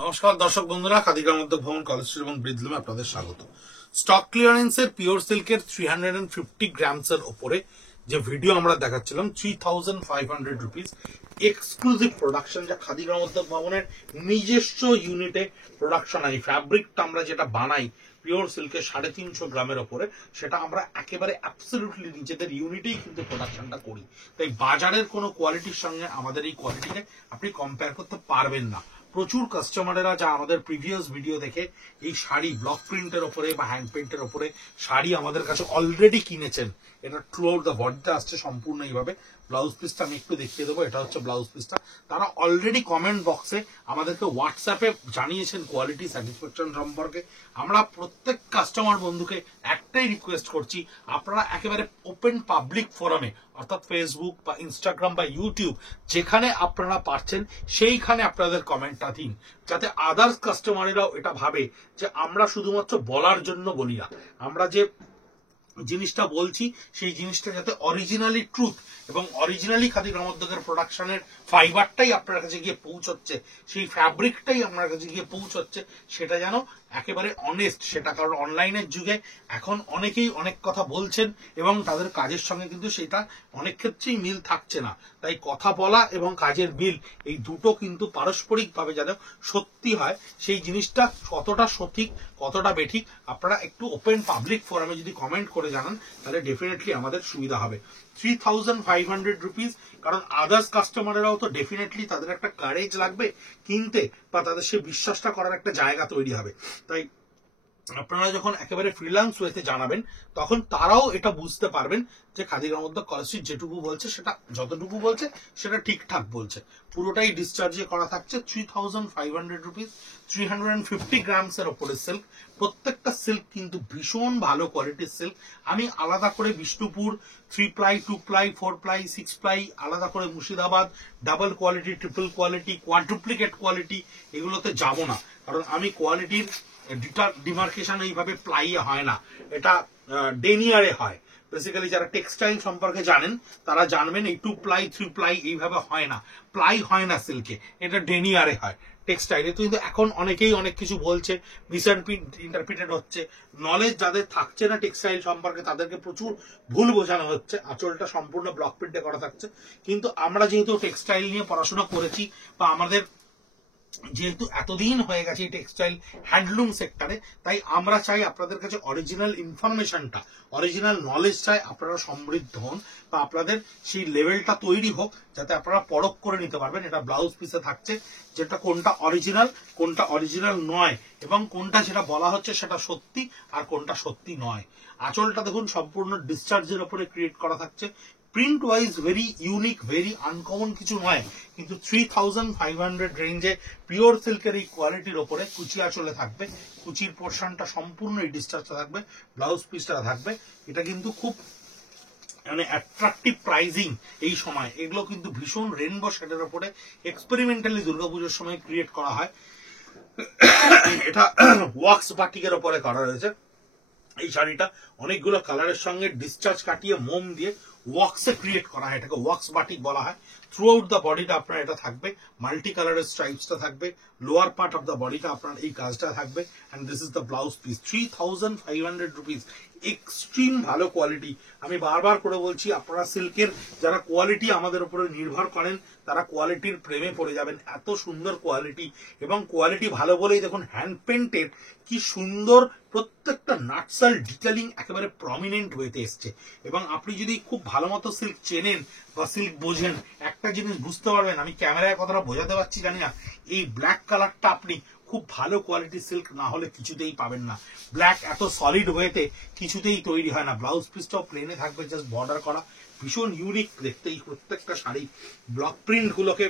নমস্কার দর্শক বন্ধুরা, খাদি গ্রামোদ্যোগ ভবন, কলেজ স্ট্রিট এবং ব্রিজলুমে আপনাদের স্বাগত। স্টক ক্লিয়ারেন্সের পিওর সিল্কের 350 গ্রামস এর ওপরে যে ভিডিও আমরা দেখাচ্ছিলাম, 3500 রুপিস এক্সক্লুসিভ প্রোডাকশন, যা খাদি গ্রামোদ্যোগ ভবনের নিজস্ব ইউনিটে প্রোডাকশন। এই ফ্যাব্রিকটা আমরা যেটা বানাই পিওর সিল্কের 350 গ্রামের ওপরে, সেটা আমরা একেবারে অ্যাবসলিউটলি নিজেদের ইউনিটেই কিন্তু প্রোডাকশনটা করি। তাই বাজারের কোনো কোয়ালিটির সঙ্গে আমাদের এই কোয়ালিটিকে আপনি কম্পেয়ার করতে পারবেন না। প্রচুর কাস্টমারেরা যা আমাদের প্রিভিয়াস ভিডিও দেখে এই শাড়ি ব্লক প্রিন্টের ওপরে বা হ্যান্ড প্রিন্টের ওপরে শাড়ি আমাদের কাছে অলরেডি কিনেছেন, এটা থ্রু আউট দ্য বডিতে আসছে সম্পূর্ণ এইভাবে। ব্লাউজ পিসটা আমি একটু দেখিয়ে দেবো, এটা হচ্ছে ব্লাউজ পিসটা। তারা অলরেডি কমেন্ট বক্সে আমাদেরকে হোয়াটসঅ্যাপে জানিয়েছেন কোয়ালিটি স্যাটিসফ্যাকশন সম্পর্কে। আমরা প্রত্যেক কাস্টমার বন্ধুকে একটাই রিকোয়েস্ট করছি, আপনারা একেবারে ওপেন পাবলিক ফোরামে, অর্থাৎ ফেসবুক বা ইনস্টাগ্রাম বা ইউটিউব, যেখানে আপনারা পারছেন সেইখানে আপনাদের কমেন্টটা দিন, যাতে আদার্স কাস্টমারেরাও এটা ভাবে যে আমরা শুধুমাত্র বলার জন্য বলি না, আমরা যে জিনিসটা বলছি সেই জিনিসটা যাতে অরিজিনালি ট্রুথ এবং অরিজিনালি খাদি গ্রামোদ্যোগের প্রোডাকশনের ফাইবারটাই আপনার কাছে গিয়ে পৌঁছচ্ছে, সেই ফ্যাব্রিকটাই আপনার কাছে গিয়ে পৌঁছচ্ছে, সেটা যেন একেবারে অনেস্ট সেটা। কারণ অনলাইনের যুগে এখন অনেকেই অনেক কথা বলছেন এবং তাদের কাজের সঙ্গে কিন্তু সেটা অনেক ক্ষেত্রেই মিল থাকছে না। তাই কথা বলা এবং কাজের মিল এই দুটো কিন্তু পারস্পরিকভাবে যেন সত্যি হয়, সেই জিনিসটা কতটা সঠিক কতটা বেঠিক আপনারা একটু ওপেন পাবলিক ফোরামে যদি কমেন্ট করে জানান, তাহলে ডেফিনেটলি আমাদের সুবিধা হবে। 3500 রুপিস, কারণ আদার্স কাস্টমারেরাও তো ডেফিনেটলি তাদের একটা কারেজ লাগবে কিনতে, বা তাদের সে বিশ্বাসটা করার একটা জায়গা তৈরি হবে। তাই আপনারা যখন একেবারে ফ্রিল্যান্স ওয়েতে জানাবেন, তখন তারাও এটা বুঝতে পারবেন যে খাদি গ্রামোদ্যোগ কলেজ স্ট্রিট যেটুকু বলছে সেটা যতটুকু বলছে সেটা ঠিকঠাক বলছে। পুরোটাই ডিসচার্জে করা থাকছে। 3500 রুপিস, 350 গ্রামস এর ওপরে সিল্ক। প্রত্যেকটা সিল্ক কিন্তু ভীষণ ভালো কোয়ালিটির সিল্ক। আমি আলাদা করে Bishnupur 3 ply, 2 ply, 4 ply, 6 ply, আলাদা করে Murshidabad double quality, triple quality, quadruplicate quality, এগুলোতে যাব না। কারণ আমি কোয়ালিটির ডিমার্কেশন এইভাবে প্লাইয়ে হয় না, এটা ডেনিয়ারে হয়। বেসিক্যালি যারা টেক্সটাইল সম্পর্কে জানেন তারা জানবেন, এই 2 প্লাই 3 প্লাই এইভাবে হয় না, প্লাই হয় না সিল্কে, এটা ডেনিয়ারে হয়। টেক্সটাইলে তো কিন্তু এখন অনেকেই অনেক কিছু বলছে, মিসইন্টারপ্রিটেড হচ্ছে। নলেজ যাদের থাকছে না টেক্সটাইল সম্পর্কে, তাদেরকে প্রচুর ভুল বোঝানো হচ্ছে। আঁচলটা সম্পূর্ণ ব্লক প্রিন্টে করা থাকছে, কিন্তু আমরা যেহেতু টেক্সটাইল নিয়ে পড়াশোনা করেছি, বা আমাদের যেহেতু এতদিন হয়ে গেছে এই টেক্সটাইল হ্যান্ডলুম সেক্টরে, তাই আমরা চাই আপনাদের কাছে অরিজিনাল ইনফরমেশনটা, অরিজিনাল নলেজ চাই, আপনারা সমৃদ্ধ হন বা আপনাদের সেই লেভেলটা তৈরি হোক, যাতে আপনারা পরখ করে নিতে পারবেন। এটা ব্লাউজ পিসে থাকছে যেটা কোনটা অরিজিনাল নয়, এবং কোনটা যেটা বলা হচ্ছে সেটা সত্যি আর কোনটা সত্যি নয়। আঁচলটা দেখুন সম্পূর্ণ ডিসচার্জের উপরে ক্রিয়েট করা থাকছে। Print wise very unique, very uncommon কিছু নয়, কিন্তু 3500 রেঞ্জে পিওর সিল্কের এই কোয়ালিটির ওপরে কুচি আঁচলে থাকবে। কুচির পোর্শনটা সম্পূর্ণ এই ডিসচার্জটা থাকবে, ব্লাউজ পিসটা থাকবে। এটা কিন্তু খুব মানে অ্যাট্রাকটিভ প্রাইজিং এই সময়। এগুলো কিন্তু ভীষণ রেনবো শেডের ওপরে এক্সপেরিমেন্টালি দুর্গাপুজোর সময় ক্রিয়েট করা হয়। এটা ওয়াক্স বাটিকের ওপরে করা রয়েছে। এই শাড়িটা অনেকগুলো কালারের সঙ্গে ডিসচার্জ কাটিয়ে মোম দিয়ে ওয়াক্সে ক্রিয়েট করা হয়, এটাকে ওয়াক্স বাটিক বলা হয়। থ্রু আউট দ্য বডিটা আপনার এটা থাকবে, মাল্টি কালারের স্ট্রাইপসটা থাকবে, লোয়ার পার্ট অফ দ্য বডিটা আপনার এই কাজটা থাকবে, and this is the blouse piece. 3500 rupees, extreme ভালো কোয়ালিটি। আমি বারবার করে বলছি, আপনারা সিল্কের যারা কোয়ালিটি আমাদের উপরে নির্ভর করেন, তারা কোয়ালিটির প্রেমে পড়ে যাবেন। এত সুন্দর কোয়ালিটি, এবং কোয়ালিটি ভালো বলেই দেখুন হ্যান্ড পেন্টেড কি সুন্দর, প্রত্যেকটা নাটসাল ডিটেলিং একেবারে প্রমিনেন্ট ওয়েতে এসছে। এবং আপনি যদি খুব ভালো মতো সিল্ক চেনেন বা সিল্ক বোঝেন, একটা জিনিস বুঝতে পারবেন, আমি ক্যামেরায় কথাটা বোঝাতে পারছি জানি না, এই ব্ল্যাক কালারটা আপনি খুব ভালো কোয়ালিটির সিল্ক না হলে কিছুতেই পাবেন না। ব্ল্যাক এত সলিড ওয়েতে কিছুতেই তৈরি হয় না। ব্লাউজ পিসটাও প্লেনে থাকবে, জাস্ট বর্ডার করা, ভীষণ ইউনিক দেখতে। এই প্রত্যেকটা শাড়ি ব্লক প্রিন্ট গুলোকে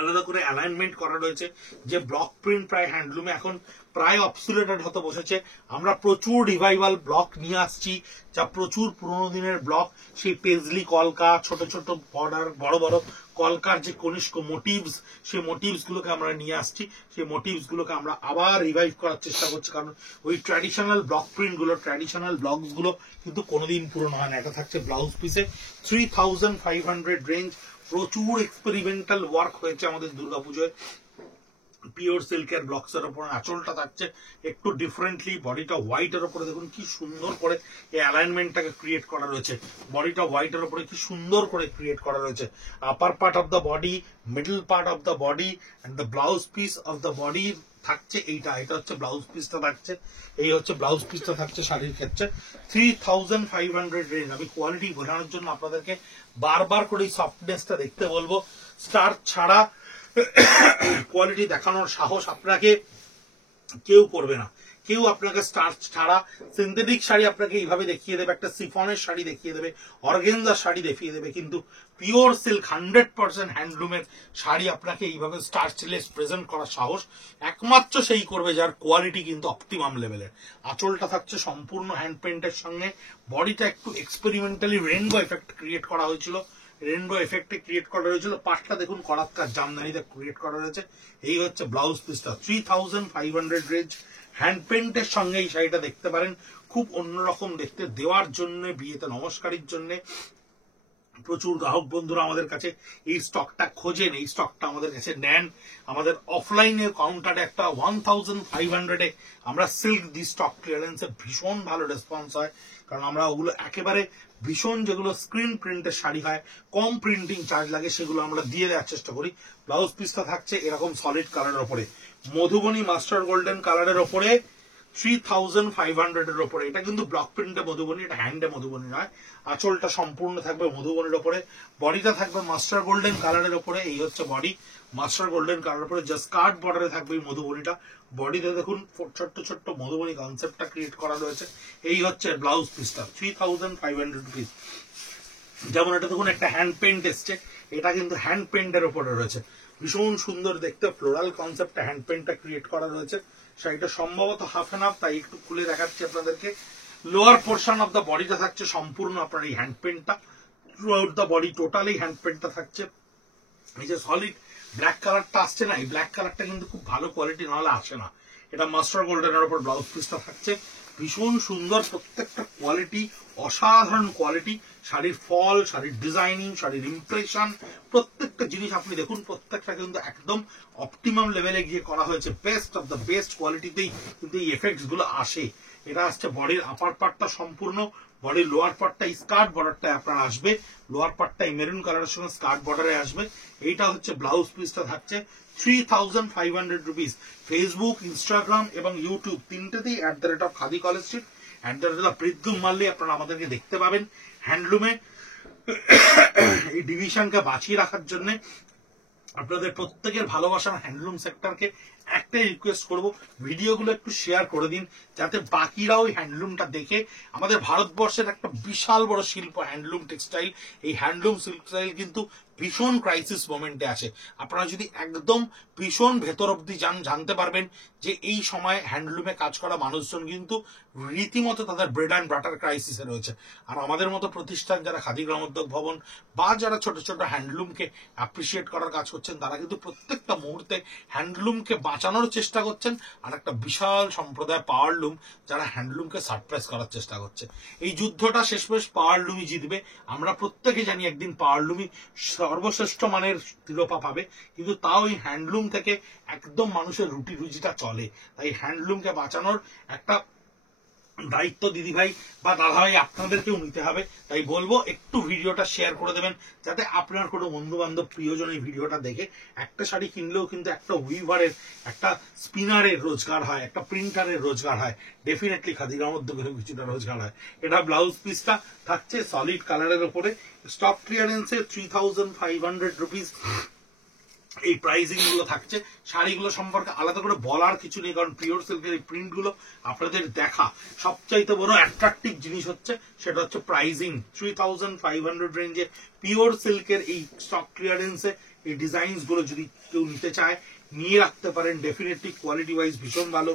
আলাদা করে অ্যালাইনমেন্ট করা রয়েছে, যে ব্লক প্রিন্ট প্রায় হ্যান্ডলুমে এখন প্রায় অবসোলেটেড হতে বসেছে। আমরা প্রচুর রিভাইভাল ব্লক নিয়ে আসছি, যা প্রচুর পুরোনো দিনের ব্লক, সেই পেজলি কলকা, ছোট ছোট বর্ডার, বড় বড় কলকার যে কনিষ্ক মোটিভস, সেই মোটিভস গুলোকে আমরা নিয়ে আসছি। সেই মোটিভস গুলোকে আমরা আবার রিভাইভ করার চেষ্টা করছি, কারণ ওই ট্র্যাডিশনাল ব্লক প্রিন্ট গুলো, ট্র্যাডিশনাল ব্লকস গুলো কিন্তু কোনোদিন পুরনো হয় না। এটা থাকছে ব্লাউজ পিসে 3500 রেঞ্জ। প্রচুর এক্সপেরিমেন্টাল ওয়ার্ক হয়েছে আমাদের দুর্গাপুজোয়। পিওর সিল্কের ব্লকসের উপর আঁচলটা থাকছে একটু ডিফারেন্টলি, বডিটা হোয়াইটের উপরে দেখুন কি সুন্দর করে এই অ্যালাইনমেন্টটাকে ক্রিয়েট করা রয়েছে, বডিটা হোয়াইটের উপরে কি সুন্দর করে ক্রিয়েট করা রয়েছে। আপার part of the body, middle part of the body and the blouse piece of the body থাকছে এইটা, এটা হচ্ছে ব্লাউজ পিসটা থাকছে, এই হচ্ছে ব্লাউজ পিসটা থাকছে শাড়ির ক্ষেত্রে 3500 রেঞ্জ। আমি কোয়ালিটি বোঝানোর জন্য আপনাদেরকে বারবার করে এই সফটনেসটা দেখতে বলবো। স্টার ছাড়া কোয়ালিটি দেখানোর সাহস আপনাকে কেউ করবে না, কেউ আপনাকে স্টার্চ ছাড়া সিনথেটিক শাড়ি আপনাকে এইভাবে দেখিয়ে দেবে, একটা সিফনের শাড়ি দেখিয়ে দেবে, অর্গেনজার শাড়ি দেখিয়ে দেবে, কিন্তু পিওর সিল্ক 100% হ্যান্ডলুমের শাড়ি আপনাকে এইভাবে স্টার্চলেস প্রেজেন্ট করার সাহস একমাত্র সেই করবে যার কোয়ালিটি কিন্তু অপটিমাম লেভেলের। আঁচলটা থাকছে সম্পূর্ণ হ্যান্ড পেন্টের সঙ্গে, বডিটা একটু এক্সপেরিমেন্টালি রেইনবো এফেক্ট ক্রিয়েট করা হয়েছিল, রেইনবো এফেক্টে ক্রিয়েট করা হয়েছিল। পাটটা দেখুন করাতকার জামদানিতে ক্রিয়েট করা রয়েছে। এই হচ্ছে ব্লাউজ পিসটা 3500 রেঞ্জ। হ্যান্ড পেন্টের সঙ্গে এই শাড়িটা দেখতে পারেন, খুব অন্যরকম দেখতে, দেওয়ার জন্য, বিয়েতে নমস্কারের জন্য প্রচুর গ্রাহক বন্ধুরা আমাদের কাছে এই স্টকটা খোঁজেন, এই স্টকটা আমাদের কাছে নেন। আমাদের অফলাইনের কাউন্টারে একটা 1500-এ আমরা সিল্ক দি স্টক ক্লিয়ারেন্সে ভীষণ ভালো রেসপন্স হয়, কারণ আমরা ওগুলো একেবারে ভীষণ যেগুলো স্ক্রিন প্রিন্টের শাড়ি হয়, কম প্রিন্টিং চার্জ লাগে, সেগুলো আমরা দিয়ে দেওয়ার চেষ্টা করি। ব্লাউজ পিসটা থাকছে এরকম সলিড কালারের ওপরে, মধুবনী মাস্টার গোল্ডেন কালারের ওপরে 3500 এর ওপরে। এটা কিন্তু ব্লক প্রিন্টে মধুবনী, এটা হ্যান্ডে মধুবনী নয়। আঁচলটা সম্পূর্ণ থাকবে মধুবনীর ওপরে, বডিটা থাকবে মাস্টার গোল্ডেন কালারের ওপরে, এই হচ্ছে বডি মাস্টার গোল্ডেন কালারের উপরে, জাস্ট স্কার্ট বর্ডারে থাকবে এই মধুবনীটা। বডিতে দেখুন ছোট্ট ছোট্ট মধুবনী কনসেপ্টটা ক্রিয়েট করা রয়েছে। এই হচ্ছে ব্লাউজ পিসটা 3500 রুপিস। যেমন এটা দেখুন একটা হ্যান্ড পেন্ট এসছে, এটা কিন্তু হ্যান্ড পেন্টের উপরে রয়েছে, ভীষণ সুন্দর দেখতে, ফ্লোরাল কনসেপ্টে হ্যান্ড পেন্টটা ক্রিয়েট করা রয়েছে। শাড়িটা সম্ভবত হাফ এন্ড হাফ, তাই একটু খুলে দেখাচ্ছি আপনাদেরকে। লোয়ার পোর্শন অফ দ্য বডিটা থাকছে সম্পূর্ণ আপনার এই হ্যান্ড পেন্টটা, throughout the body totally hand পেন্টটা থাকছে। এই যে সলিড ব্ল্যাক কালারটা আসছে না, এই ব্ল্যাক কালারটা কিন্তু খুব ভালো কোয়ালিটি নাহলে আসে না। এটা মাস্টার গোল্ডেনের উপর ব্লাউজ পিসটা থাকছে, ভীষণ সুন্দর, প্রত্যেকটা কোয়ালিটি অসাধারণ কোয়ালিটি। শাড়ির ফল, শাড়ির ডিজাইনিং, শাড়ির ইমপ্রেশন, প্রত্যেকটা জিনিস আপনি দেখুন, প্রত্যেকটা কিন্তু একদম অপটিমাম লেভেলে গিয়ে করা হয়েছে, বেস্ট অফ দ্য বেস্ট কোয়ালিটিতেই কিন্তু এই এফেক্টস গুলো আসে। এটা আসছে বডির আপার পার্টটা সম্পূর্ণ, বডির লোয়ার পার্টটা স্কার্ট বর্ডারটা আপনার আসবে, লোয়ার পার্টটা মেরুন কালারের সঙ্গে স্কার্ট বর্ডারে আসবে। এইটা হচ্ছে ব্লাউজ পিসটা থাকছে 3500 রুপিস। ফেসবুক, ইনস্টাগ্রাম এবং ইউটিউব তিনটেতেই @খাদি কলেজ স্ট্রিট, @প্রীতম মারলে আপনারা আমাদেরকে দেখতে পাবেন। হ্যান্ডলুমে এই ডিভিশনকে বাঁচিয়ে রাখার জন্য আপনাদের প্রত্যেকের ভালোবাসার হ্যান্ডলুম সেক্টরকে একটাই রিকোয়েস্ট করব, ভিডিওগুলো একটু শেয়ার করে দিন, যাতে বাকিরাও এই হ্যান্ডলুমটা দেখে। আমাদের ভারতবর্ষের একটা বিশাল বড় শিল্প হ্যান্ডলুম টেক্সটাইল, এই হ্যান্ডলুম টেক্সটাইল কিন্তু ভীষণ ক্রাইসিস মোমেন্টে আছে। আপনারা যদি একদম ভীষণ ভেতর অব্দি যান, জানতে পারবেন যে এই সময় হ্যান্ডলুমে কাজ করা মানুষজন কিন্তু রীতিমতো তাদের ব্রেড অ্যান্ড বাটার ক্রাইসিসে রয়েছে। আর আমাদের মতো প্রতিষ্ঠান যারা খাদি গ্রামোদ্যোগ ভবন বা যারা ছোট ছোট হ্যান্ডলুমকে অ্যাপ্রিসিয়েট করার কাজ করছেন, তারা কিন্তু প্রত্যেকটা মুহূর্তে হ্যান্ডলুমকে বাঁচানোর চেষ্টা করছেন। আর একটা বিশাল সম্প্রদায় পাওয়ারলুম যারা হ্যান্ডলুমকে সারপ্রাইজ করার চেষ্টা করছে। এই যুদ্ধটা শেষমেশ পাওয়ারলুমই জিতবে। আমরা প্রত্যেকে জানি একদিন পাওয়ারলুমই সর্বশ্রেষ্ঠ মানের শিরোপা পাবে, কিন্তু তাও এই হ্যান্ডলুম থেকে একদম মানুষের রুটি রুজিটা চলে। তাই হ্যান্ডলুমকে বাঁচানোর একটা দায়িত্ব দিদিভাই বা দাদাভাই আপনাদেরকেও নিতে হবে। তাই বলবো একটু ভিডিওটা শেয়ার করে দেবেন, যাতে আপনার কোনো বন্ধু বান্ধব প্রিয়জন এই ভিডিওটা দেখে। একটা শাড়ি কিনলেও কিন্তু একটা উইভারের, একটা স্পিনারের রোজগার হয়, একটা প্রিন্টারের রোজগার হয়, ডেফিনেটলি খাদি গ্রামোদ্যোগের কিছুটা রোজগার হয়। এটা ব্লাউজ পিসটা থাকছে সলিড কালারের উপরে, স্টক ক্লিয়ারেন্সে 3500 রুপিস এই প্রাইসিং গুলো থাকছে। শাড়িগুলো সম্পর্কে আলাদা করে বলার কিছু নেই, কারণ পিওর সিল্কের এই প্রিন্ট গুলো আপনাদের দেখা সবচাইতে বড় অ্যাট্রাকটিভ জিনিস হচ্ছে, সেটা হচ্ছে প্রাইসিং। 3500 রেঞ্জে পিওর সিল্কের এই স্টক ক্লিয়ারেন্সে এই ডিজাইনস গুলো যদি কেউ নিতে চায় নিয়ে রাখতে পারেন, ডেফিনেটলি কোয়ালিটি ওয়াইজ ভীষণ ভালো।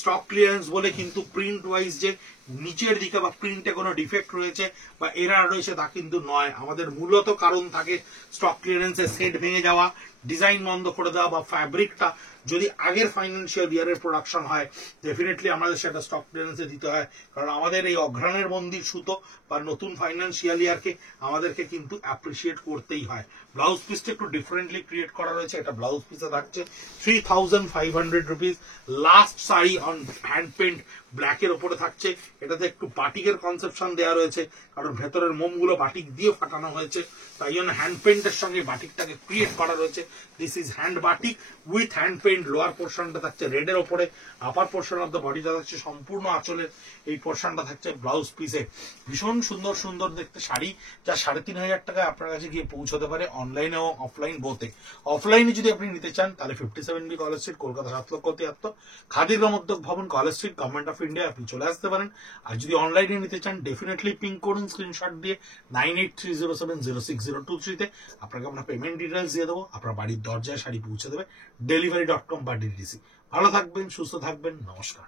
স্টক ক্লিয়ারেন্স বলে কিন্তু প্রিন্ট ওয়াইজ যে নিচের দিকে বা প্রিন্টে কোনো ডিফেক্ট রয়েছে বা এরার রয়েছে তা কিন্তু নয়। আমাদের মূলত কারণ থাকে স্টক ক্লিয়ারেন্সের সেট ভেঙে যাওয়া, ডিজাইন বন্ধ করে দেওয়া বা ফ্যাব্রিকটা যদি আগের ফাইন্যান্সিয়াল ইয়ারের প্রোডাকশন হয় ডেফিনেটলি আমাদের সেটা স্টক ক্লিয়ারেন্সে দিতে হয়, কারণ আমাদের এই অঘ্রাণের মন্দির সুতো বা নতুন ফাইন্যান্সিয়াল ইয়ারকে আমাদেরকে কিন্তু অ্যাপ্রিসিয়েট করতেই হয়। ব্লাউজ পিসটা একটু ডিফারেন্টলি ক্রিয়েট করা রয়েছে। এটা ব্লাউজ পিসে থাকছে 3500 rupees. Last sari on hand paint ব্ল্যাকের ওপরে থাকছে। এটাতে একটু বাটিকের কনসেপশন দেওয়া রয়েছে, কারণ ভেতরের মোমগুলো বাটিক দিয়ে ফাটানো হয়েছে, তাই জন্য হ্যান্ড পেন্টের সঙ্গে বাটিকটাকে ক্রিয়েট করা রয়েছে। This is hand batik with hand paint. Lower পোর্শনটা থাকছে রেডের ওপরে, আপার পোর্শন অফ দ্য বডিটা থাকছে সম্পূর্ণ আঁচলের এই পোর্শনটা থাকছে ব্লাউজ পিসে। ভীষণ সুন্দর সুন্দর দেখতে শাড়ি, যা 3500 টাকায় আপনার কাছে গিয়ে পৌঁছতে পারে অনলাইনে এবং অফলাইন বোথে। অফলাইনে যদি আপনি নিতে চান তাহলে 57B কলেজ স্ট্রিট, কলকাতা 7,73,000, খাদির গ্রামোদ্যোগ ভবন, college street, government of India আপনি চলে আসতে পারেন। আর যদি অনলাইনে নিতে চান ডেফিনেটলি পিং করুন স্ক্রিনশট দিয়ে 9830706023 তে। আপনাকে আমরা পেমেন্ট ডিটেলস দিয়ে দেবো, আপনার বাড়ির দরজায় শাড়ি পৌঁছে দেবে ডেলিভারি.com বা ডিটিসি। ভালো থাকবেন, সুস্থ থাকবেন, নমস্কার।